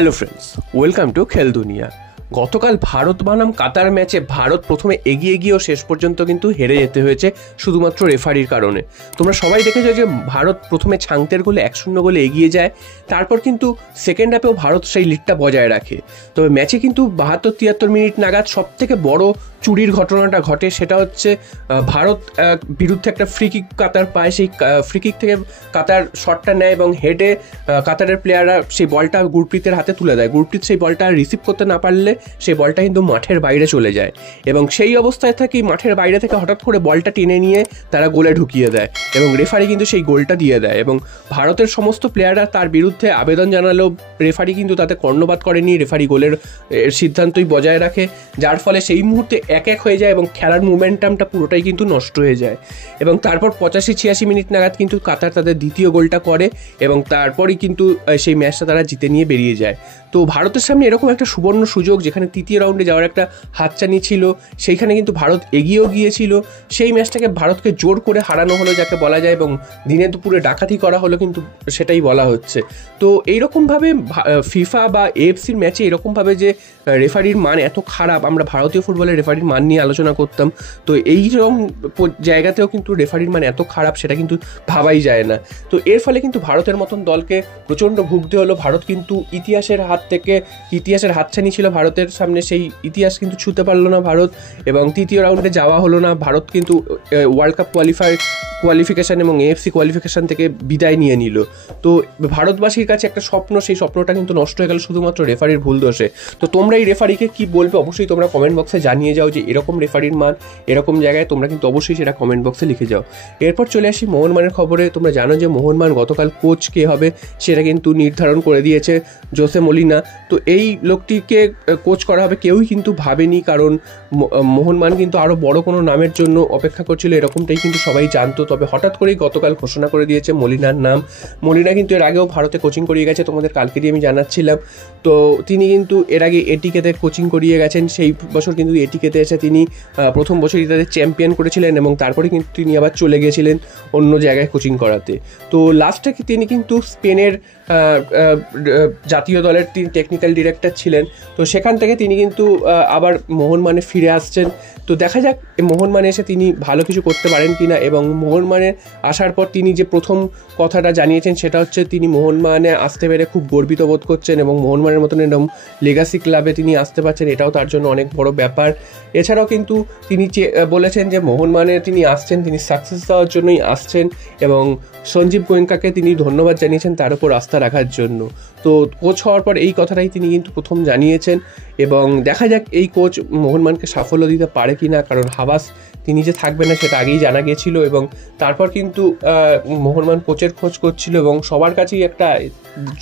Hello friends, welcome to খেল দুনিয়া। গতকাল ভারত বনাম কাতার ম্যাচে ভারত প্রথমে এগিয়ে গিয়েও শেষ পর্যন্ত কিন্তু হেরে যেতে হয়েছে শুধুমাত্র রেফারির কারণে। তোমরা সবাই দেখেছো যে ভারত প্রথমে ছাংতের গোলে 1-0 গোলে এগিয়ে যায়, তারপর কিন্তু সেকেন্ড হাফেও ভারত সেই লিডটা বজায় রাখে। তবে ম্যাচে কিন্তু 72-73 মিনিট নাগাদ সব থেকে বড় চুরির ঘটনাটা ঘটে, সেটা হচ্ছে ভারত বিরুদ্ধে একটা ফ্রি কিক কাতার পায়। সেই ফ্রি কিক থেকে কাতার শটটা নেয় এবং হেডে কাতারের প্লেয়াররা সেই বলটা গুরপ্রীতের হাতে তুলে দেয়। গুরপ্রীত সেই বলটা রিসিভ করতে না পারলে সেই বলটা কিন্তু মাঠের বাইরে চলে যায় এবং সেই অবস্থায় থেকেই মাঠের বাইরে থেকে হঠাৎ করে বলটা টেনে নিয়ে তারা গোলে ঢুকিয়ে দেয় এবং রেফারি কিন্তু সেই গোলটা দিয়ে দেয় এবং ভারতের সমস্ত প্লেয়াররা তার বিরুদ্ধে আবেদন জানালেও রেফারি কিন্তু তাতে কর্ণপাত করেনি। রেফারি গোলের সিদ্ধান্তই বজায় রাখে, যার ফলে সেই মুহূর্তে 1-1 হয়ে যায় এবং খেলার মোমেন্টামটা পুরোটাই কিন্তু নষ্ট হয়ে যায়। এবং তারপর 85-86 মিনিট নাগাদ কিন্তু কাতার তাদের দ্বিতীয় গোলটা করে এবং তারপরই কিন্তু সেই ম্যাচটা তারা জিতে নিয়ে বেরিয়ে যায়। তো ভারতের সামনে এরকম একটা সুবর্ণ সুযোগ, যেখানে তৃতীয় রাউন্ডে যাওয়ার একটা হাতছানি ছিল, সেইখানে কিন্তু ভারত এগিয়েও গিয়েছিল। সেই ম্যাচটাকে ভারতকে জোর করে হারানো হলো যাকে বলা যায়, এবং দিনে দুপুরে ডাকাতি করা হলো কিন্তু সেটাই বলা হচ্ছে। তো এইরকমভাবে ফিফা বা এএফসির ম্যাচে এরকমভাবে যে রেফারির মান এত খারাপ, আমরা ভারতীয় ফুটবলের রেফারির মান নিয়ে আলোচনা করতাম, তো এইরকম জায়গাতেও কিন্তু রেফারির মান এত খারাপ সেটা কিন্তু ভাবাই যায় না। তো এর ফলে কিন্তু ভারতের মতন দলকে প্রচণ্ড ভুগতে হলো। ভারত কিন্তু ইতিহাসের হাতছানি ছিল ভারতের সামনে, সেই ইতিহাস কিন্তু ছুঁতে পারলো না ভারত এবং তৃতীয় রাউন্ডে যাওয়া হলো না। ভারত কিন্তু ওয়ার্ল্ড কাপ কোয়ালিফিকেশান এবং এএফসি কোয়ালিফিকেশান থেকে বিদায় নিয়ে নিল। তো ভারতবাসীর কাছে একটা স্বপ্ন, সেই স্বপ্নটা কিন্তু নষ্ট হয়ে গেল শুধুমাত্র রেফারির ভুল দোষে। তো তোমরা এই রেফারিকে কি বলবে অবশ্যই তোমরা কমেন্ট বক্সে জানিয়ে যাও, যে এরকম রেফারির মান এরকম জায়গায় তোমরা কিন্তু অবশ্যই সেটা কমেন্ট বক্সে লিখে যাও। এরপর চলে আসি মোহনবাগানের খবরে। তোমরা জানো যে মোহনবাগান গতকাল কোচ কে হবে সেটা কিন্তু নির্ধারণ করে দিয়েছে জোসে মলিনা। তো এই লোকটিকে কোচ করা হবে কেউই কিন্তু ভাবেনি, কারণ মোহনবাগান কিন্তু আরও বড় কোনো নামের জন্য অপেক্ষা করছিল, এরকমটাই কিন্তু সবাই জানতো। তবে হঠাৎ করেই গতকাল ঘোষণা করে দিয়েছে মলিনার নাম। মলিনা কিন্তু এর আগেও ভারতে কোচিং করিয়ে গেছে, তোমাদের কালকেরই আমি জানাচ্ছিলাম। তো তিনি কিন্তু এর আগে এটিকেতে কোচিং করিয়ে গেছেন, সেই বছর কিন্তু এটিকেতে এসে তিনি প্রথম বছরই তাদের চ্যাম্পিয়ন করেছিলেন এবং তারপরে কিন্তু তিনি আবার চলে গিয়েছিলেন অন্য জায়গায় কোচিং করাতে। তো লাস্টে তিনি কিন্তু স্পেনের জাতীয় দলের তিনি টেকনিক্যাল ডিরেক্টর ছিলেন। তো সেখান থেকে তিনি কিন্তু আবার মোহনবাগানে ফিরে আসছেন। তো দেখা যাক মোহনবাগানে এসে তিনি ভালো কিছু করতে পারেন কিনা। এবং মোহনবাগানে আসার পর তিনি যে প্রথম কথাটা জানিয়েছেন সেটা হচ্ছে তিনি মোহনবাগানে আসতে পেরে খুব গর্বিত বোধ করছেন এবং মোহনবাগানের মতন এরকম লেগাসি ক্লাবে তিনি আসতে পারছেন, এটাও তার জন্য অনেক বড় ব্যাপার। এছাড়াও কিন্তু তিনি বলেছেন যে মোহনবাগানে তিনি আসছেন, তিনি সাকসেস দেওয়ার জন্যই আসছেন এবং সঞ্জীব গোয়েঙ্কাকে তিনি ধন্যবাদ জানিয়েছেন তার উপর আস্থা রাখার জন্য। তো কোচ হওয়ার পর এই কথাটাই তিনি কিন্তু প্রথম জানিয়েছেন এবং দেখা যাক এই কোচ মোহনবাগানকে সাফল্য দিতে পারে কি না, কারণ হাবাস তিনি যে থাকবে না সেটা আগেই জানা গিয়েছিল এবং তারপর কিন্তু মোহনবাগান কোচের খোঁজ করছিল এবং সবার কাছেই একটা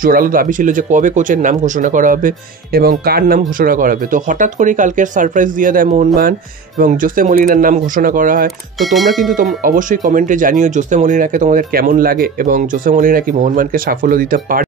জোরালো দাবি ছিল যে কবে কোচের নাম ঘোষণা করা হবে এবং কার নাম ঘোষণা করা হবে। তো হঠাৎ করেই কালকের সারপ্রাইজ দিয়ে দেয় মোহনবাগান এবং জোসে মলিনার নাম ঘোষণা করা হয়। তো তোমরা কিন্তু অবশ্যই কমেন্টে জানিও জোসে মলিনাকে তোমাদের কেমন লাগে এবং জোসে মলিনা কি মোহনবাগানকে সাফল্য দিতে পারে।